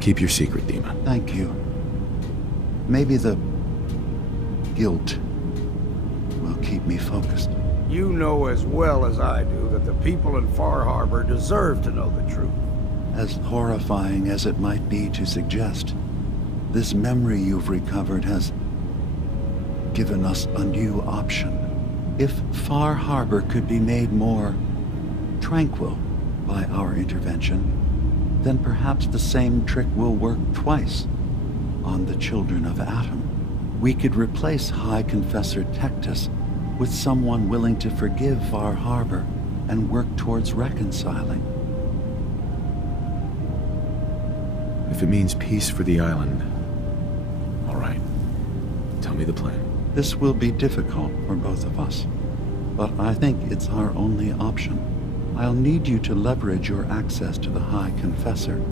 keep your secret, Dima. Thank you. Maybe the guilt will keep me focused. You know as well as I do that the people in Far Harbor deserve to know the truth. As horrifying as it might be to suggest, this memory you've recovered has given us a new option. If Far Harbor could be made more tranquil by our intervention, then perhaps the same trick will work twice on the children of Atom. We could replace High Confessor Tectus with someone willing to forgive Far Harbor and work towards reconciling. If it means peace for the island, all right. Tell me the plan. This will be difficult for both of us, but I think it's our only option. I'll need you to leverage your access to the High Confessor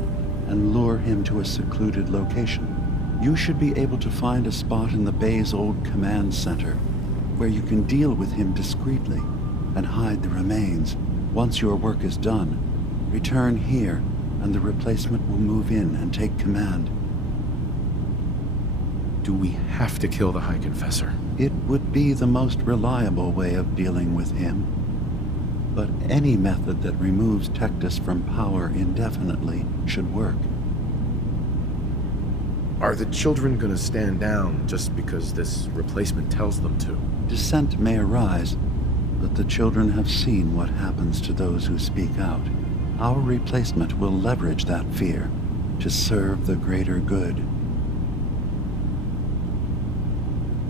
and lure him to a secluded location. You should be able to find a spot in the Bay's old command center where you can deal with him discreetly and hide the remains. Once your work is done, return here and the replacement will move in and take command. Do we have to kill the High Confessor? It would be the most reliable way of dealing with him. But any method that removes Tectus from power indefinitely should work. Are the children gonna stand down just because this replacement tells them to? Dissent may arise, but the children have seen what happens to those who speak out. Our replacement will leverage that fear to serve the greater good.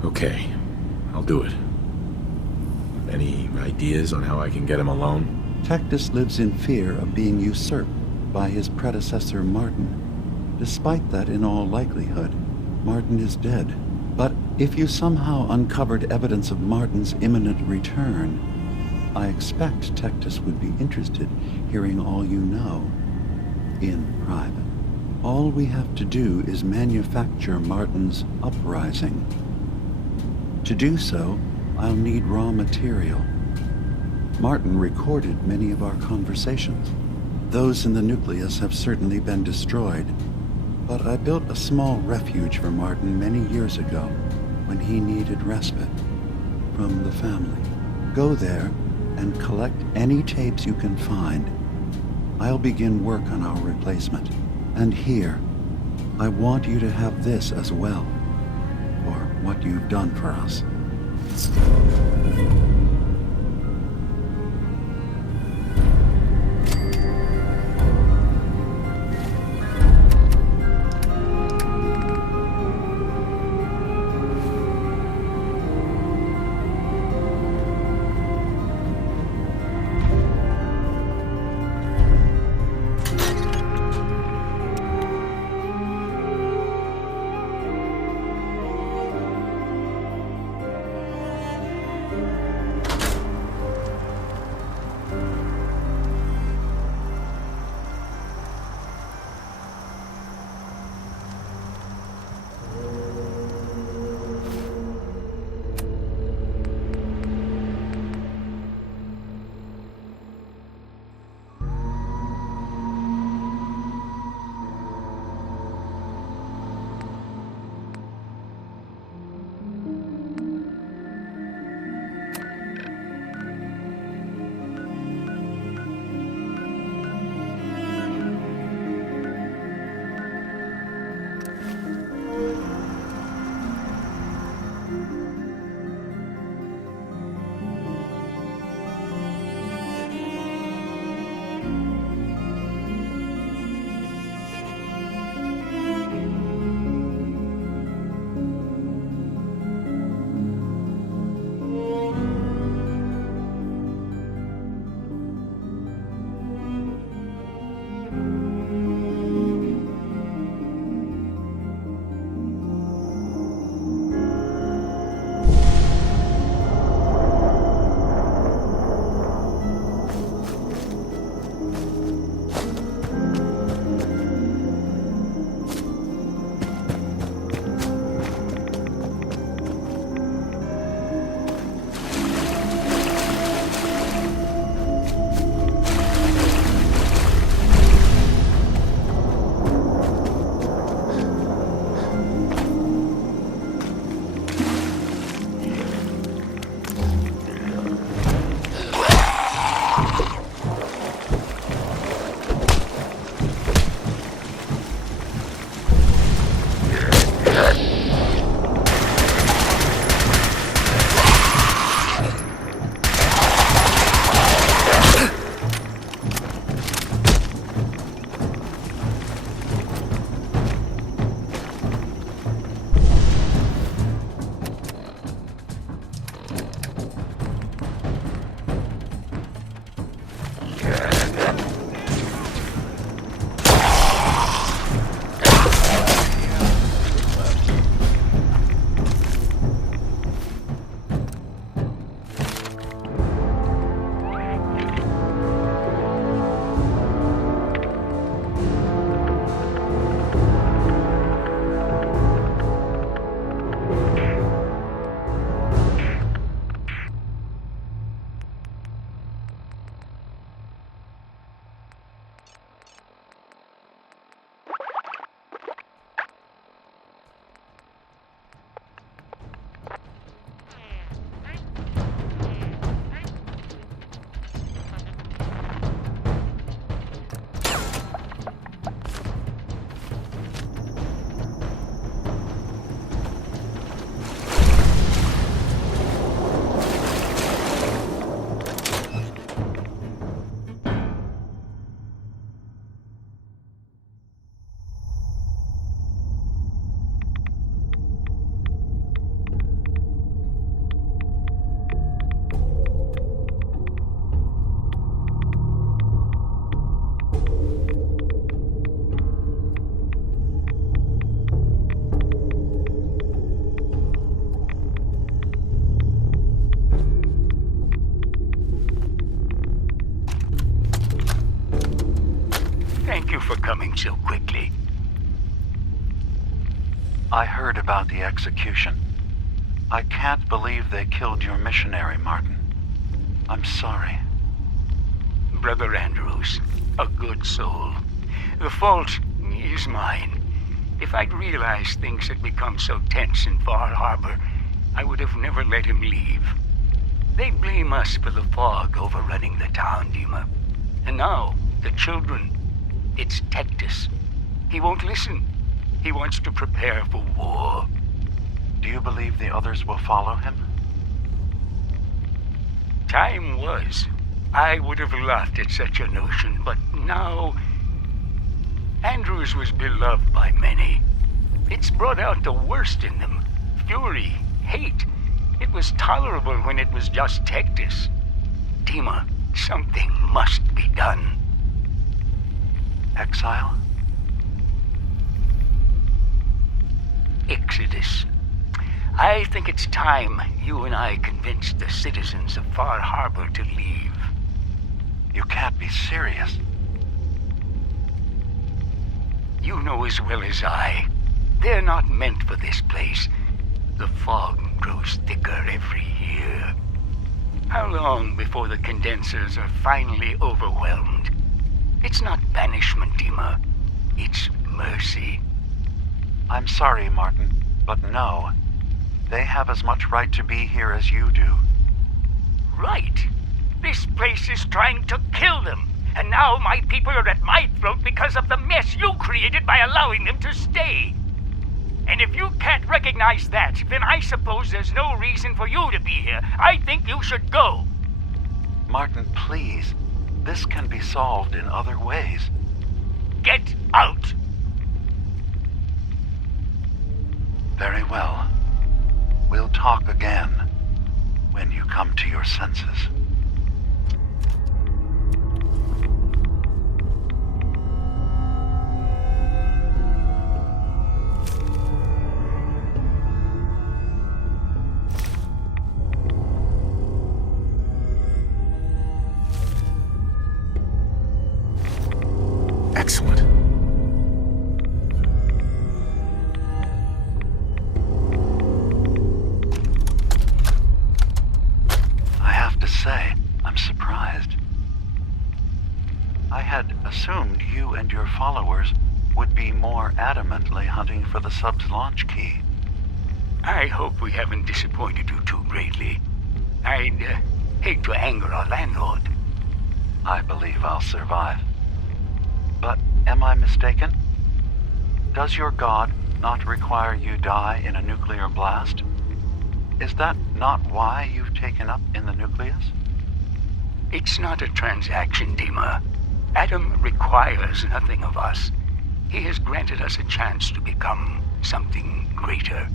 Okay, I'll do it. Any ideas on how I can get him alone? Tectus lives in fear of being usurped by his predecessor Martin. Despite that, in all likelihood, Martin is dead. But if you somehow uncovered evidence of Martin's imminent return, I expect Tectus would be interested hearing all you know in private. All we have to do is manufacture Martin's uprising. To do so, I'll need raw material. Martin recorded many of our conversations. Those in the nucleus have certainly been destroyed, but I built a small refuge for Martin many years ago when he needed respite from the family. Go there and collect any tapes you can find. I'll begin work on our replacement. And here, I want you to have this as well, for what you've done for us. Thank you for coming so quickly. I heard about the execution. I can't believe they killed your missionary, Martin. I'm sorry. Brother Andrews, a good soul. The fault is mine. If I'd realized things had become so tense in Far Harbor, I would have never let him leave. They blame us for the fog overrunning the town, Dima. And now, the children. It's Tectus. He won't listen. He wants to prepare for war. Do you believe the others will follow him? Time was. I would have laughed at such a notion, but now... Andrews was beloved by many. It's brought out the worst in them. Fury, hate. It was tolerable when it was just Tectus. Dima, something must be done. Exile? Exodus. I think it's time you and I convinced the citizens of Far Harbor to leave. You can't be serious. You know as well as I, they're not meant for this place. The fog grows thicker every year. How long before the condensers are finally overwhelmed? It's not banishment, Dima. It's mercy. I'm sorry, Martin, but no. They have as much right to be here as you do. Right. This place is trying to kill them. And now my people are at my throat because of the mess you created by allowing them to stay. And if you can't recognize that, then I suppose there's no reason for you to be here. I think you should go. Martin, please. This can be solved in other ways. Get out! Very well. We'll talk again when you come to your senses. Excellent. I have to say, I'm surprised. I had assumed you and your followers would be more adamantly hunting for the sub's launch key. I hope we haven't disappointed you too greatly. I'd hate to anger our landlord. I believe I'll survive. But am I mistaken? Does your god not require you die in a nuclear blast? Is that not why you've taken up in the nucleus? It's not a transaction, Dima. Adam requires nothing of us. He has granted us a chance to become something greater.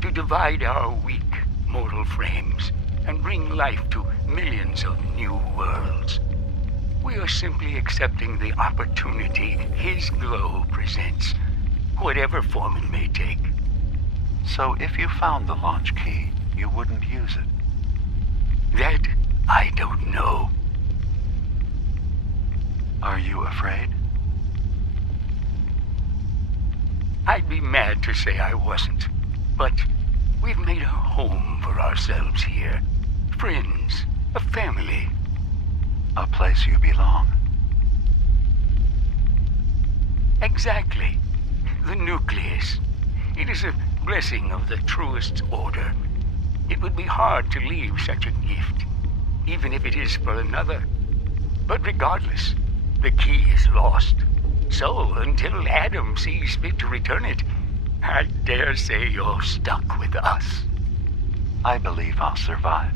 To divide our weak, mortal frames and bring life to millions of new worlds. We are simply accepting the opportunity his glow presents, whatever form it may take. So if you found the launch key, you wouldn't use it? That I don't know. Are you afraid? I'd be mad to say I wasn't, but we've made a home for ourselves here. Friends, a family. A place you belong. Exactly. The nucleus. It is a blessing of the truest order. It would be hard to leave such a gift, even if it is for another. But regardless, the key is lost. So, until Adam sees fit to return it, I dare say you're stuck with us. I believe I'll survive.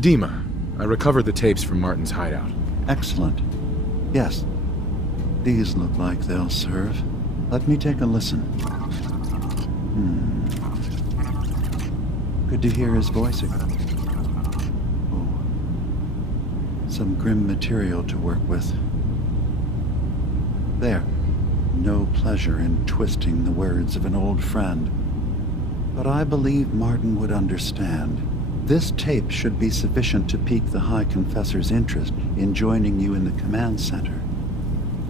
Dima, I recovered the tapes from Martin's hideout. Excellent. Yes. These look like they'll serve. Let me take a listen. Good to hear his voice again. Oh. Some grim material to work with. There. No pleasure in twisting the words of an old friend. But I believe Martin would understand. This tape should be sufficient to pique the High Confessor's interest in joining you in the command center.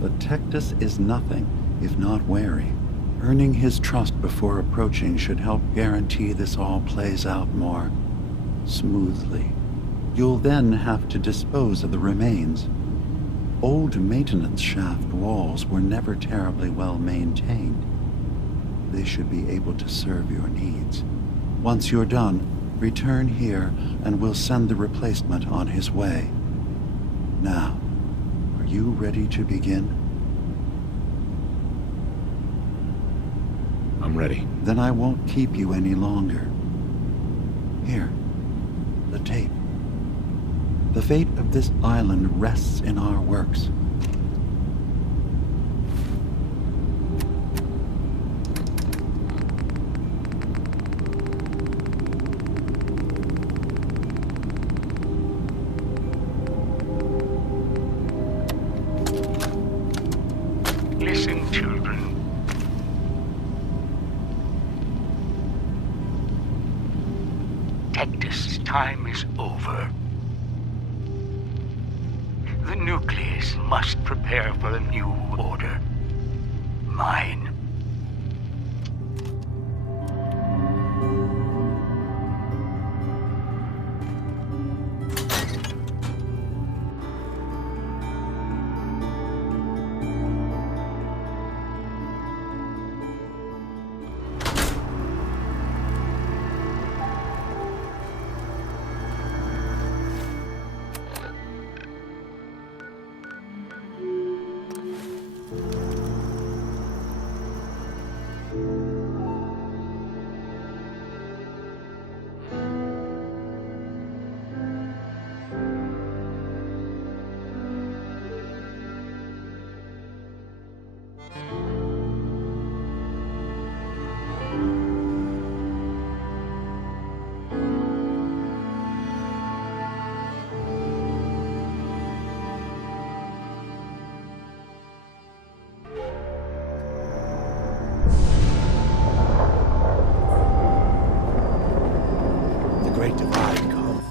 But Tectus is nothing if not wary. Earning his trust before approaching should help guarantee this all plays out more smoothly. You'll then have to dispose of the remains. Old maintenance shaft walls were never terribly well maintained. They should be able to serve your needs. Once you're done, return here and we'll send the replacement on his way. Now, are you ready to begin? I'm ready. Then I won't keep you any longer. Here, the tape. The fate of this island rests in our works. Listen, children. Tectus' time is over. The nucleus must prepare for a new order. Mine. Great divide cometh.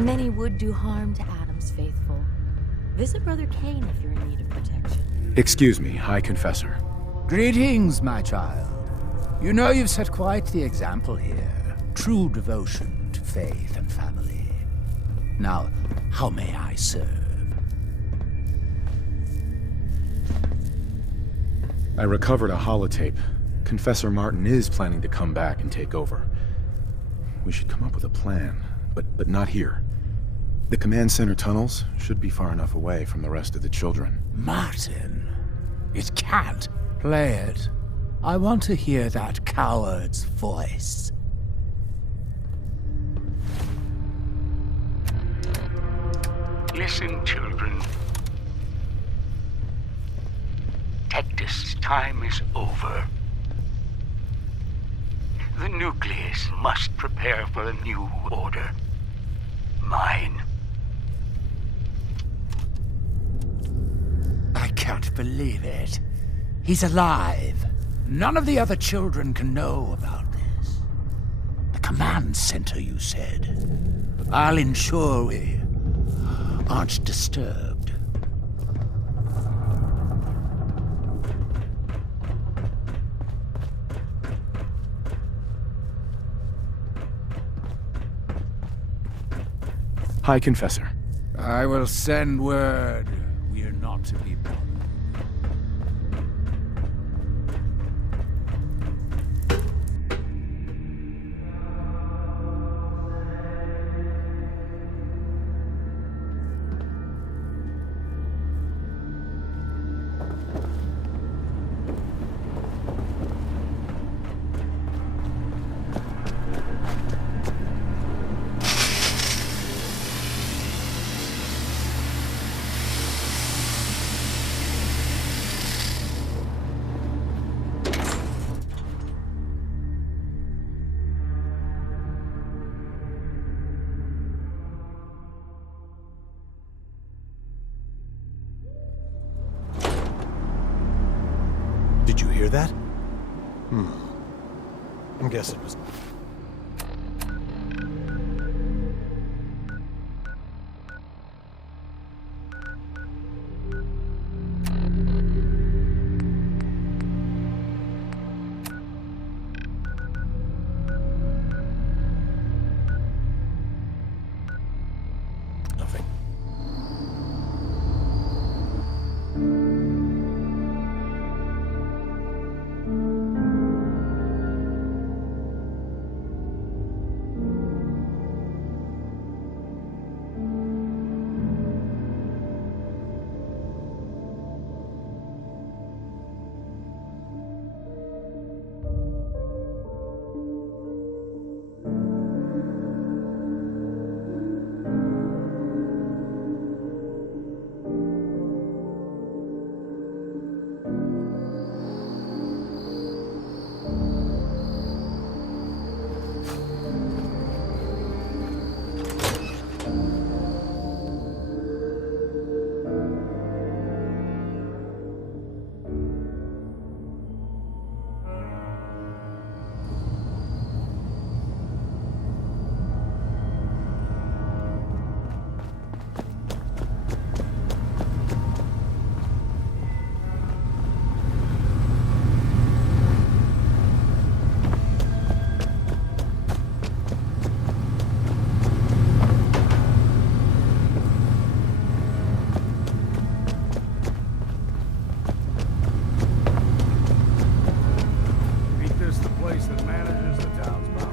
Many would do harm to Adam's faithful. Visit Brother Cain if you're in need of protection. Excuse me, High Confessor. Greetings, my child. You know you've set quite the example here. True devotion to faith and family. Now, how may I serve? I recovered a holotape. Confessor Martin is planning to come back and take over. We should come up with a plan, but not here. The command center tunnels should be far enough away from the rest of the children. Martin, it can't. Play it. I want to hear that coward's voice. Listen, children. Tectus' time is over. The nucleus must prepare for a new order. Mine. can't believe it. He's alive. None of the other children can know about this. The command center, you said. I'll ensure we aren't disturbed. Hi, Confessor. I will send word we are not to be bothered. Did you hear that? I guess it was... nothing. Ain't this the place that manages the town's power?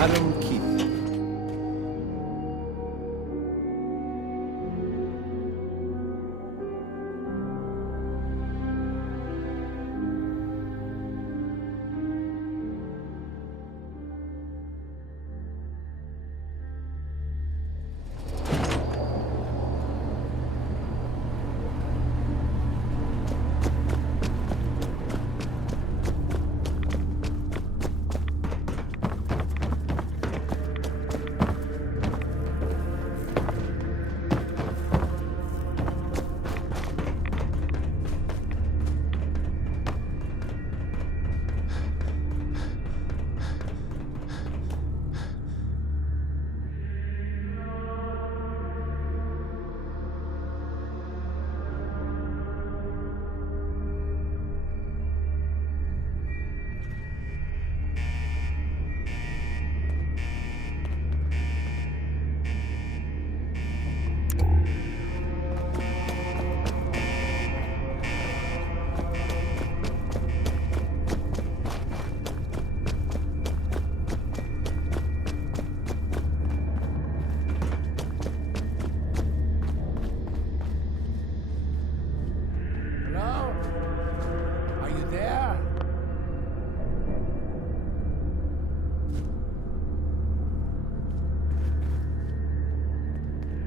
Adam Keith.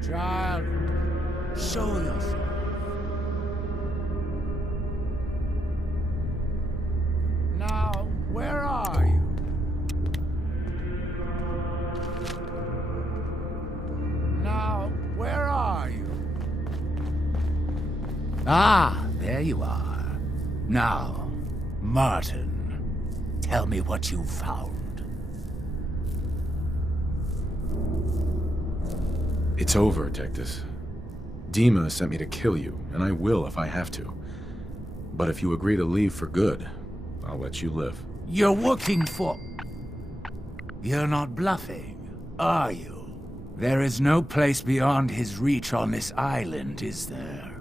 Child, show yourself. Now, where are you? Now, where are you? Ah, there you are. Now, Martin, tell me what you found. It's over, Tectus. Dima sent me to kill you, and I will if I have to. But if you agree to leave for good, I'll let you live. You're working for... You're not bluffing, are you? There is no place beyond his reach on this island, is there?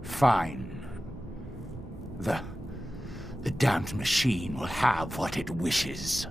Fine. The damned machine will have what it wishes.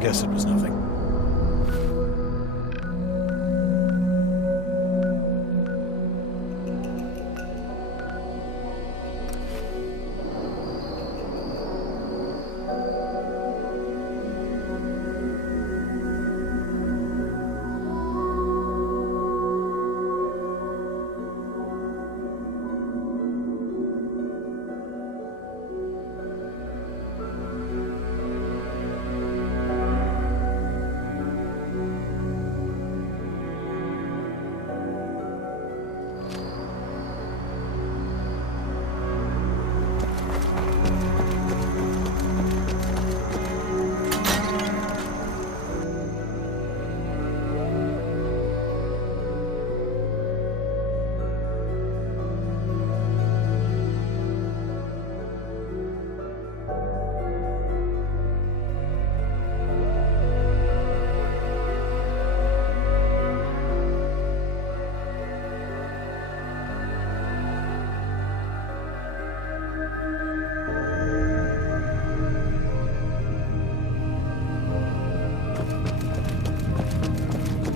Guess it was nothing.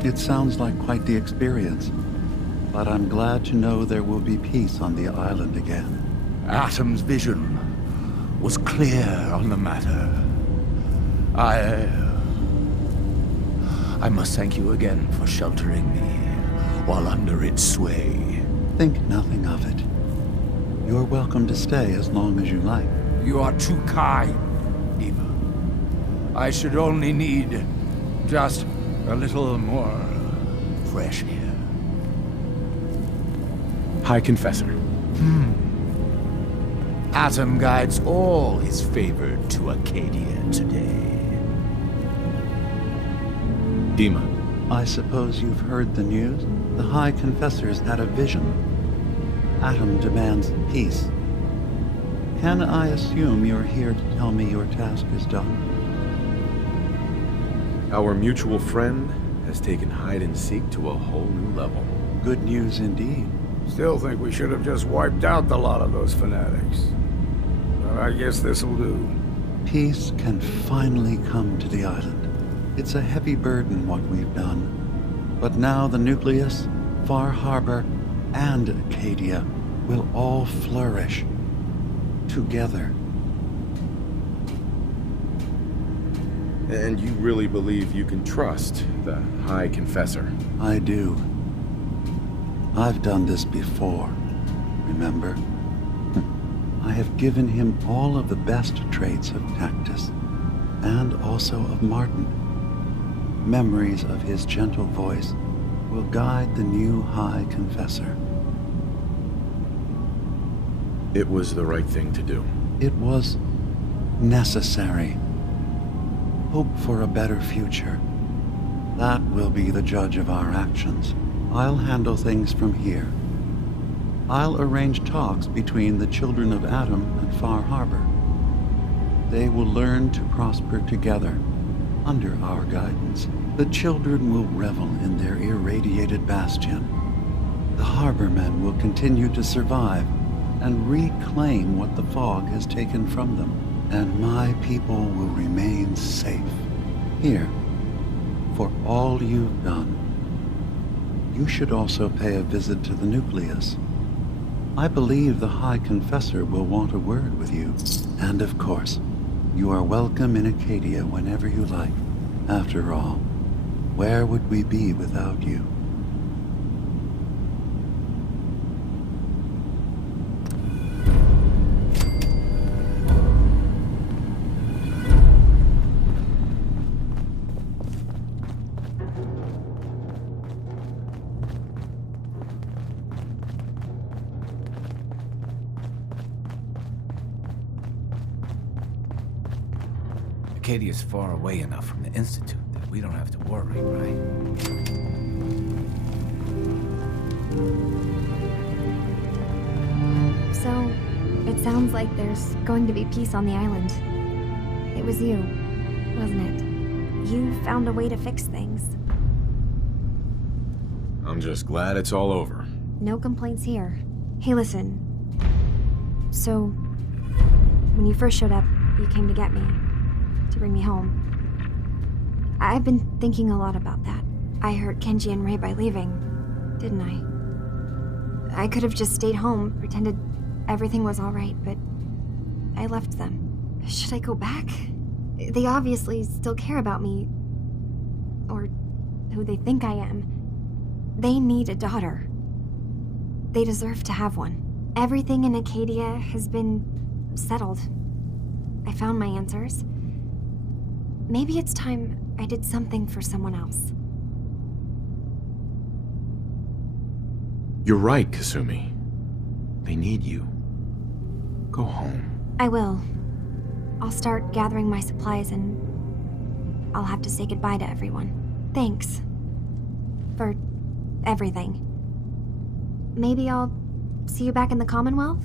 It sounds like quite the experience, but I'm glad to know there will be peace on the island again. Atom's vision was clear on the matter. I must thank you again for sheltering me while under its sway. Think nothing of it. You're welcome to stay as long as you like. You are too kind, Eva. I should only need just a little more fresh air. High Confessor. Atom guides all his favored to Acadia today. Dima, I suppose you've heard the news? The High Confessor's had a vision. Adam demands peace. Can I assume you're here to tell me your task is done? Our mutual friend has taken hide-and-seek to a whole new level. Good news indeed. Still think we should have just wiped out the lot of those fanatics. But I guess this'll do. Peace can finally come to the island. It's a heavy burden what we've done. But now the Nucleus, Far Harbor, and Acadia will all flourish together. And you really believe you can trust the High Confessor? I do. I've done this before, remember? I have given him all of the best traits of Tactus, and also of Martin. Memories of his gentle voice will guide the new High Confessor. It was the right thing to do. It was necessary. Hope for a better future. That will be the judge of our actions. I'll handle things from here. I'll arrange talks between the children of Adam and Far Harbor. They will learn to prosper together under our guidance. The children will revel in their irradiated bastion. The harbormen will continue to survive and reclaim what the fog has taken from them. And my people will remain safe. Here, for all you've done. You should also pay a visit to the Nucleus. I believe the High Confessor will want a word with you. And of course, you are welcome in Acadia whenever you like. After all, where would we be without you? Acadia's far away enough from the Institute that we don't have to worry, right? So, it sounds like there's going to be peace on the island. It was you, wasn't it? You found a way to fix things. I'm just glad it's all over. No complaints here. Hey, listen. So, when you first showed up, you came to get me. To bring me home. I've been thinking a lot about that. I hurt Kenji and Ray by leaving, didn't I? I could have just stayed home, pretended everything was alright, but I left them. Should I go back? They obviously still care about me. Or who they think I am. They need a daughter. They deserve to have one. Everything in Acadia has been settled. I found my answers. Maybe it's time I did something for someone else. You're right, Kasumi. They need you. Go home. I will. I'll start gathering my supplies and I'll have to say goodbye to everyone. Thanks. For everything. Maybe I'll see you back in the Commonwealth?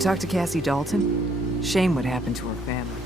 talk to Cassie Dalton? Shame what happened to her family.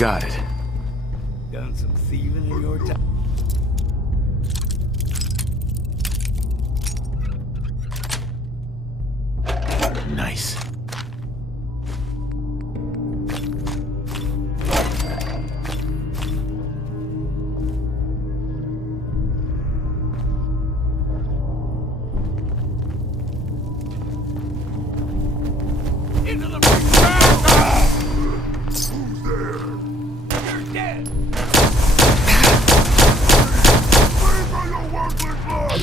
Got it. Done some thieving in your time. Nice. Into the big barrel! Who's there? You're dead! Where are your worthless blood?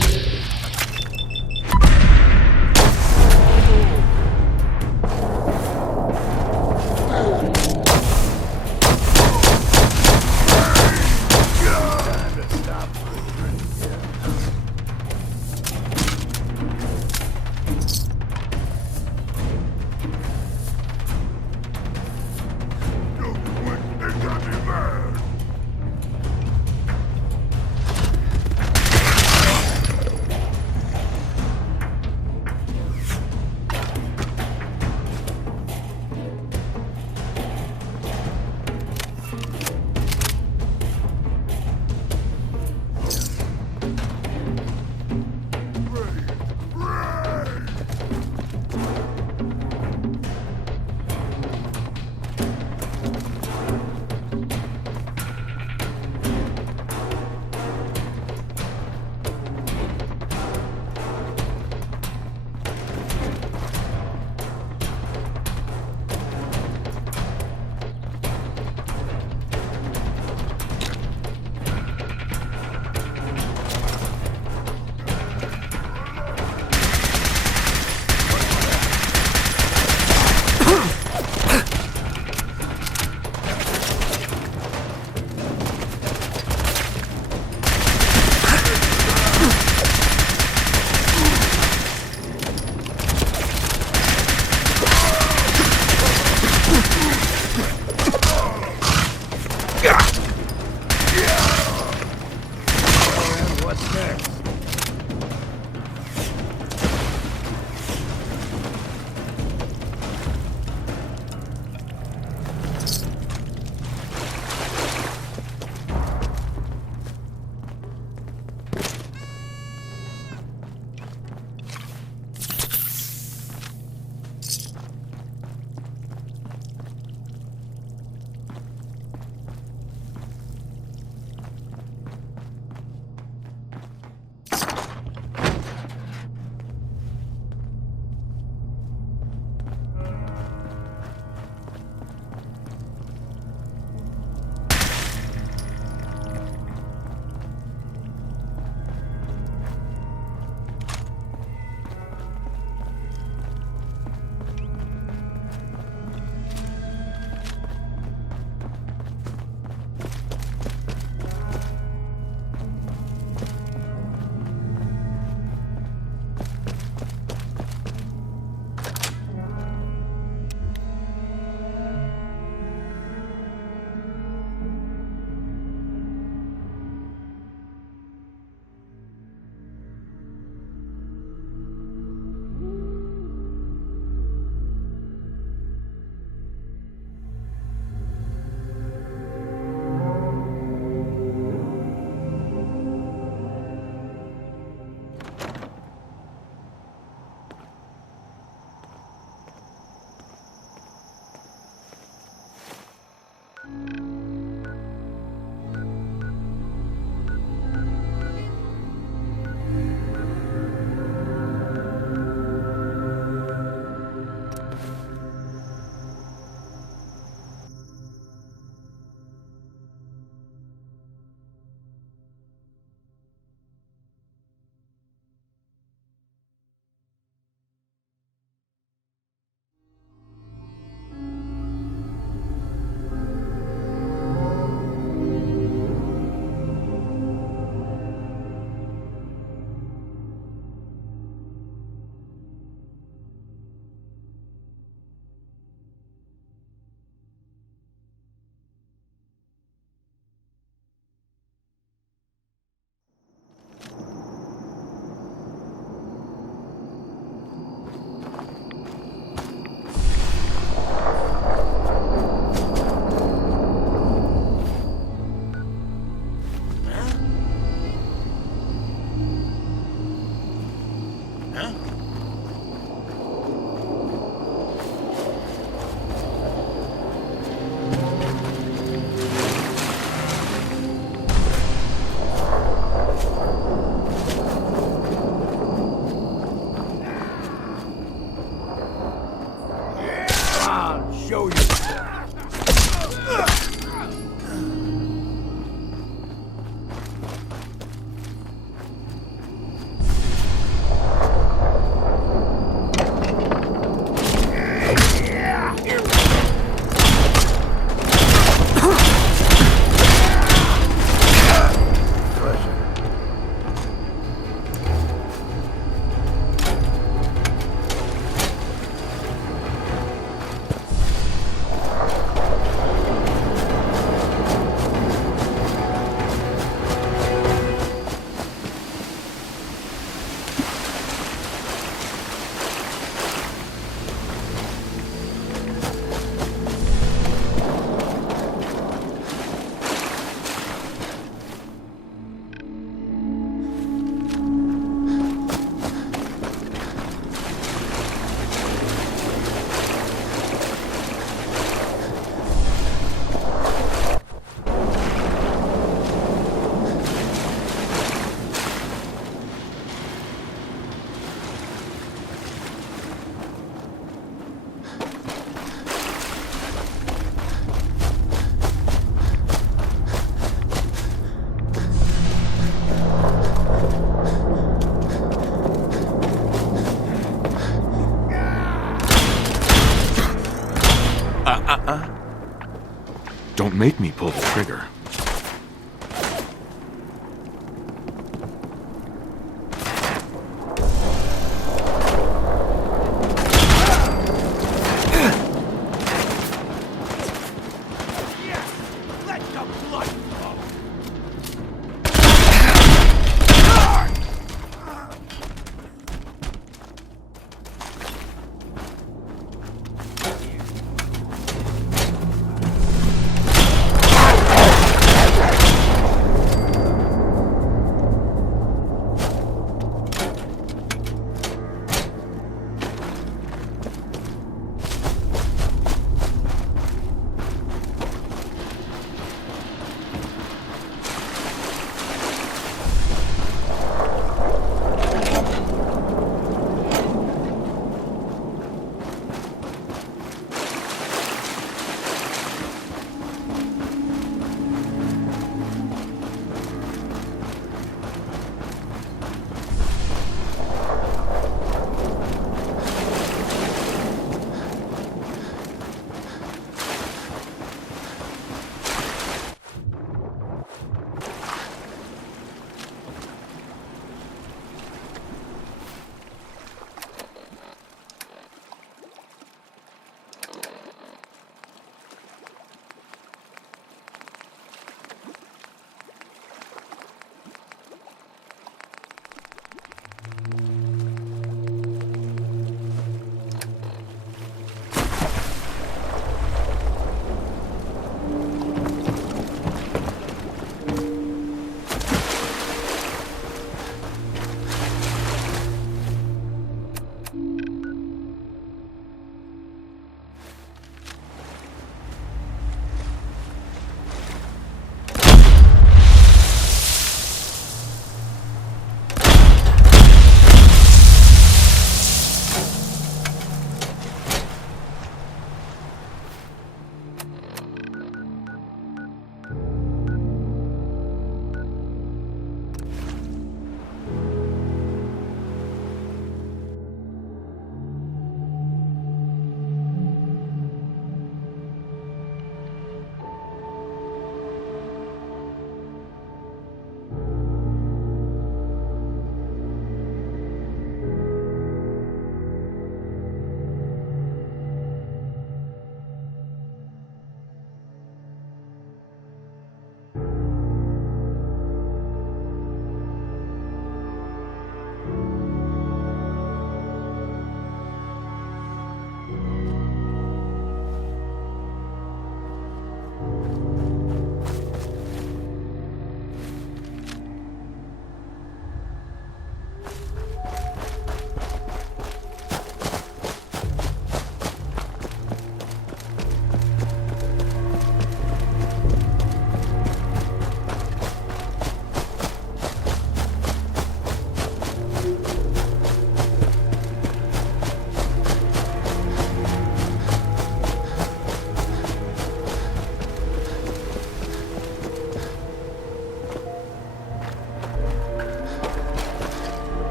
Don't make me pull the trigger.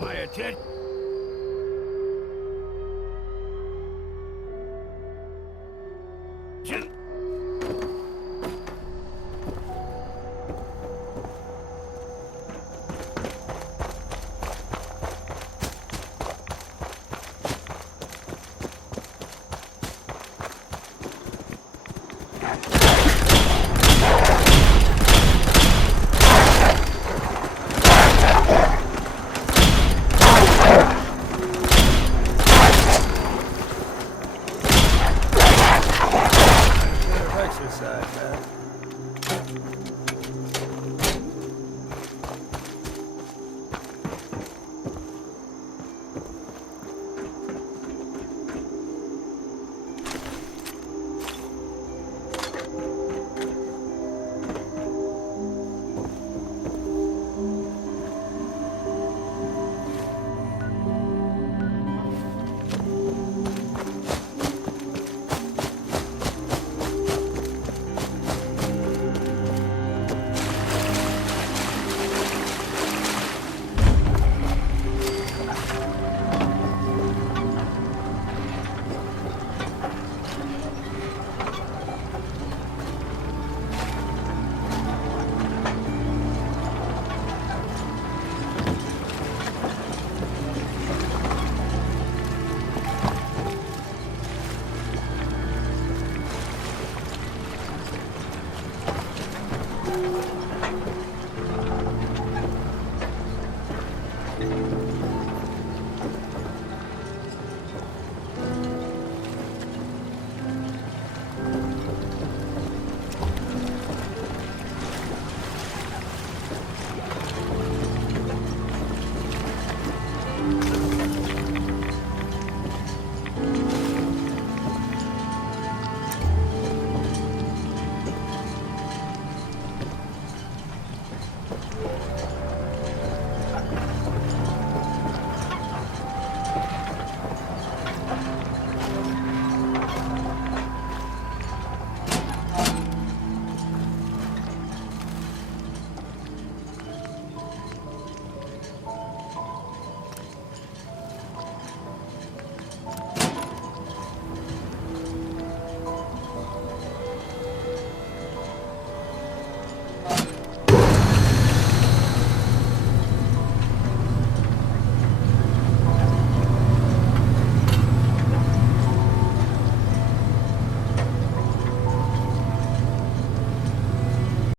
My attention. Exercise, man.